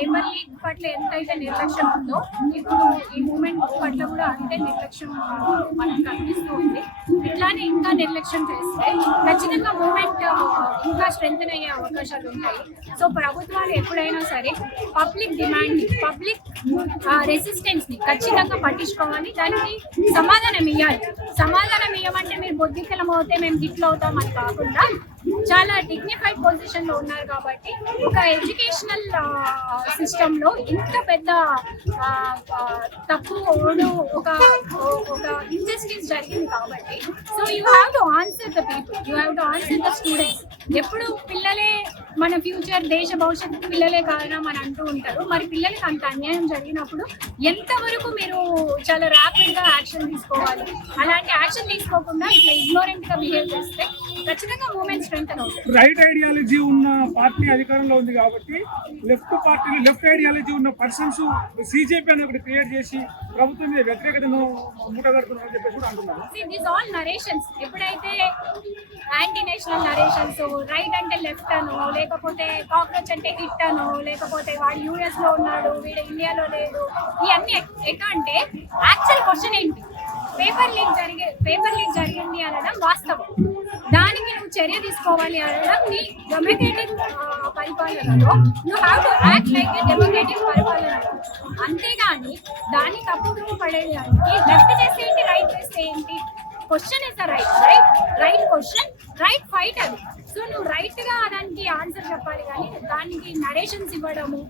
Paper leak పట్ల ఎంతైతే నిర్లక్ష్యం ఉందో ఇప్పుడు ఈ మూమెంట్ పట్ల కూడా అంతే నిర్లక్ష్యం మనకు కనిపిస్తూ ఉంది. ఇట్లానే ఇంకా నిర్లక్ష్యం చేస్తే ఖచ్చితంగా మూమెంట్ ఇంకా స్ట్రెంగ్తన్ అయ్యే అవకాశాలు ఉంటాయి. సో ప్రభుత్వాలు ఎప్పుడైనా సరే పబ్లిక్ డిమాండ్, పబ్లిక్ రెసిస్టెన్స్ ని ఖచ్చితంగా పట్టించుకోవాలి. దానికి సమాధానం ఇవ్వాలి. సమాధానం ఇవ్వమంటే మీరు బొద్దికలం అవుతే మేము దిట్లు అవుతాం అని కాకుండా చాలా డిగ్నిఫైడ్ పొజిషన్ లో ఉన్నారు కాబట్టి ఒక ఎడ్యుకేషనల్ సిస్టమ్ లో ఇంత పెద్ద తప్పు ఒక ఇంజస్టిస్ జరిగింది కాబట్టి so you have to answer the people, you have to answer the students. ఎప్పుడు పిల్లలే మన ఫ్యూచర్, దేశ భవిష్యత్తు పిల్లలే కారణం అని అంటూ ఉంటారు. మరి పిల్లలకి అంత అన్యాయం జరిగినప్పుడు ఎంతవరకు మీరు చాలా ర్యాపిడ్ గా యాక్షన్ తీసుకోవాలి? అలాంటి యాక్షన్ తీసుకోకుండా ఇట్లా ఇగ్నోరెంట్ గా బిహేవ్ చేస్తే ఖచ్చితంగా మూమెంట్ స్ట్రెంగ్తన్ అవుతుంది. రైట్ ఐడియాలజీ ఉన్న పార్టీ అధికారంలో ఉంది కాబట్టి లెఫ్ట్ ఐడియాలజీ ఉన్న పర్సన్స్ సిజేపీ అని ఒకటి క్రియేట్ చేసి ప్రభుత్వం మీద వ్యతిరేకతను మూటగడుతున్నారని చెప్పేసి కూడా అంటున్నారు. This all narrations. ఎప్పుడైతే యాంటీ నేషనల్ నరేషన్స్, రైట్ అంటే లెఫ్ట్ అనో, లేకపోతే కాక్రోచ్ అంటే హిట్ అనో, లేకపోతే వాడు యూఎస్ లో ఉన్నాడు, వీడు ఇండియాలో లేడు, ఇవన్నీ ఎట్లా అంటే యాక్చువల్ క్వశ్చన్ ఏంటి? పేపర్ లీక్ జరిగింది అనడం వాస్తవం. దానికి నువ్వు చర్య తీసుకోవాలి అనడం నీ డెమోక్రటిక్ పరిపాలనలో you have to act like A democratic పరిపాలన. అంతేగాని దాన్ని తప్పుగా పడేదానికి లెఫ్ట్ చేస్తే ఏంటి, రైట్ చేస్తే ఏంటి? Question is the right question, right fight అది. సో నువ్వు రైట్ గా దానికి ఆన్సర్ చెప్పాలి. కానీ దానికి నరేషన్స్ ఇవ్వడము,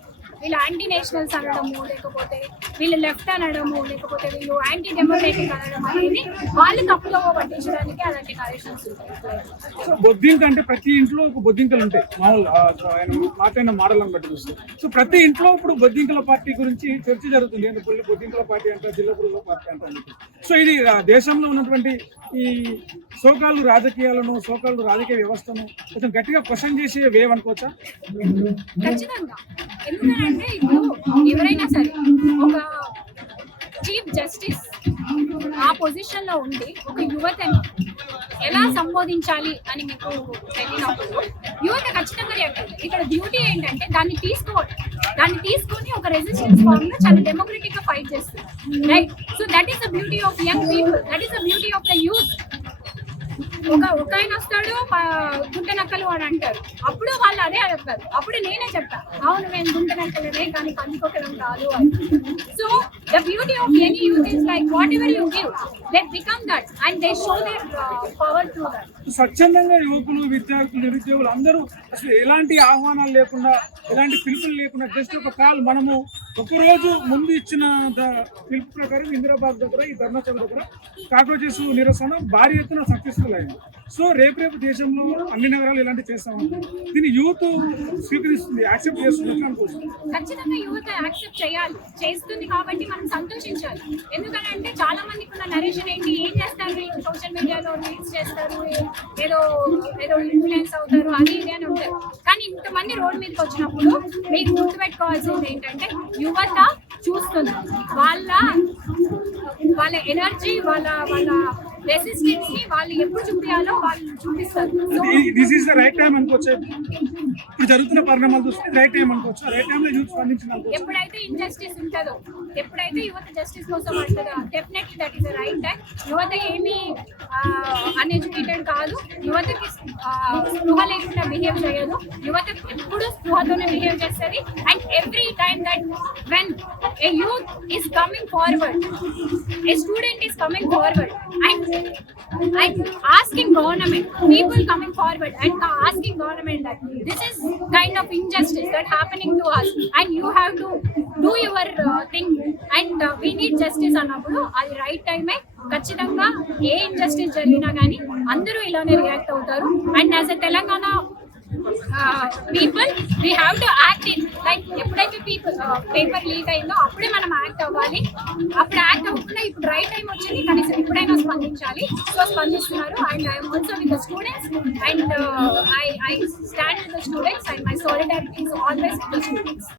వీళ్ళు యాంటీ నేషనల్స్ అనడము, లేకపోతే వీళ్ళు లెఫ్ట్ అనడము, లేకపోతే వీళ్ళు యాంటీ డెమోక్రటిక్ అనడం అనేది వాళ్ళు తప్పులో పట్టించడానికి అలాంటి నరేషన్స్ ఉంటాయి. సో బొద్దింక అంటే ప్రతి ఇంట్లో ఒక బొద్దింకలు ఉంటాయి. మాట్లాడిన మోడల్ అని బట్టి చూస్తే సో ప్రతి ఇంట్లో ఇప్పుడు బొద్దింకల పార్టీ గురించి చర్చ జరుగుతుంది. ఎందుకు బొద్దింకల పార్టీ అంటే, జిల్లా పురుగుల పార్టీ అంటే. సో ఇది దేశంలో ఉన్నటువంటి ఈ సోకాలు రాజకీయాలను, సోకాలు రాజకీయ వ్యవస్థను కొంచెం గట్టిగా క్వశ్చన్ చేసే వేవ్ అనుకోవచ్చా? ఖచ్చితంగా. ఎందుకంటే ఇప్పుడు ఎవరైనా సరే ఒక చీఫ్ జస్టిస్ ఆ పొజిషన్ లో ఉండి ఒక యువతని ఎలా సంబోధించాలి అని మీకు తెలియనప్పుడు యువత ఖచ్చితంగా రియాక్ట్ అవుతుంది. ఇక్కడ బ్యూటీ ఏంటంటే దాన్ని తీసుకొని ఒక రెసిస్టెన్స్ ఫార్మ్ లో చాలా డెమోక్రటిక్ గా ఫైట్ చేస్తుంది, right? So that is the beauty of young people, that is the beauty of the youth. ఒక ఆయన వస్తాడు గుంట నక్కలు అని అంటారు, అప్పుడు వాళ్ళు అదే అడుగుతారు. అప్పుడు నేనే చెప్తా, అవును మేము గుంట నక్కలనే కానీ కందుకొకరం కాదు అని. So the beauty of any youth is like what ever you give, they become that and they show there power through that. స్వచ్ఛందంగా యువకులు, విద్యార్థులు, నిరుద్యోగులు అందరూ అసలు ఎలాంటి ఆహ్వానాలు లేకుండా, ఎలాంటి పిలుపులు లేకుండా జస్ట్ ఒక కాల్ మనము ఒకరోజు ముందు ఇచ్చిన పిలుపు ప్రకారం ఇందిరాబాద్ దగ్గర, ఈ ధర్నాచౌక్ దగ్గర కాక్రోచెస్ నిరసన భారీ ఎత్తున సక్సెస్ఫుల్ అయింది. సో రేపు దేశంలో అన్ని నగరాలు ఇలాంటి చేస్తామంటే దీన్ని యూత్ స్వీకరిస్తుంది, యాక్సెప్ట్ చేస్తుంది అనుకోవచ్చు. ఖచ్చితంగా యూత్ యాక్సెప్ట్ చేస్తుంది కాబట్టి మనం సంతోషించాలి. ఎందుకంటే చాలా మందికి ఉన్న నరేషన్ ఏంటి, ఏం చేస్తారు సోషల్ మీడియాలో రీల్స్ చేస్తారు, ఏదో ఇన్ఫ్లుయెన్స్ అవుతారు, అది ఇది అని ఉంటారు. కానీ ఇంతమంది రోడ్ మీదకి వచ్చినప్పుడు మీకు గుర్తుపెట్టుకోవాల్సింది ఏంటంటే యువత చూస్తుంది, వాళ్ళ ఎనర్జీ, వాళ్ళ రెసిస్టెన్స్ ని వాళ్ళు ఎప్పుడు చూపించాలో వాళ్ళు చూపిస్తారు. This is the right time అనుకోవచ్చు. ఇప్పుడు జరుగుతున్న పరిణామాలు చూస్తే రైట్ టైం అనుకోవచ్చు. రైట్ టైం లో యూత్ స్పందించిన ఎప్పుడైతే ఇన్జస్టిస్ ఉంటుందో, ఎప్పుడైతే యువత జస్టిస్ కోసం అంటుందో definitely that is the right time. యువత ఏమీ అన్ఎడ్యుకేటెడ్ కాదు, యువతకి స్పృహ లేకుండా బిహేవ్ చేయదు, యువత ఎప్పుడు స్పృహతోనే బిహేవ్ చేస్తుంది. And every time that when a youth is coming forward, A student is coming forward and asking government, people coming forward and asking government that this is kind of injustice that happening to us and you have to do your thing and we need justice అన్నప్పుడు అది right టైమే. ఖచ్చితంగా ఏ injustice జరిగినా కానీ అందరూ ఇలానే react అవుతారు. And as a Telangana people we have to act in like ఎప్పుడైతే పేపర్ లీక్ అయిందో అప్పుడే మనం యాక్ట్ అవ్వాలి. అప్పుడు యాక్ట్ అవ్వకుండా ఇప్పుడు రైట్ టైం వచ్చింది, కనీసం ఎప్పుడైనా స్పందించాలి. సో స్పందిస్తున్నారు. And I'm also with the students and I stand with the students and my solidarity is always with the students.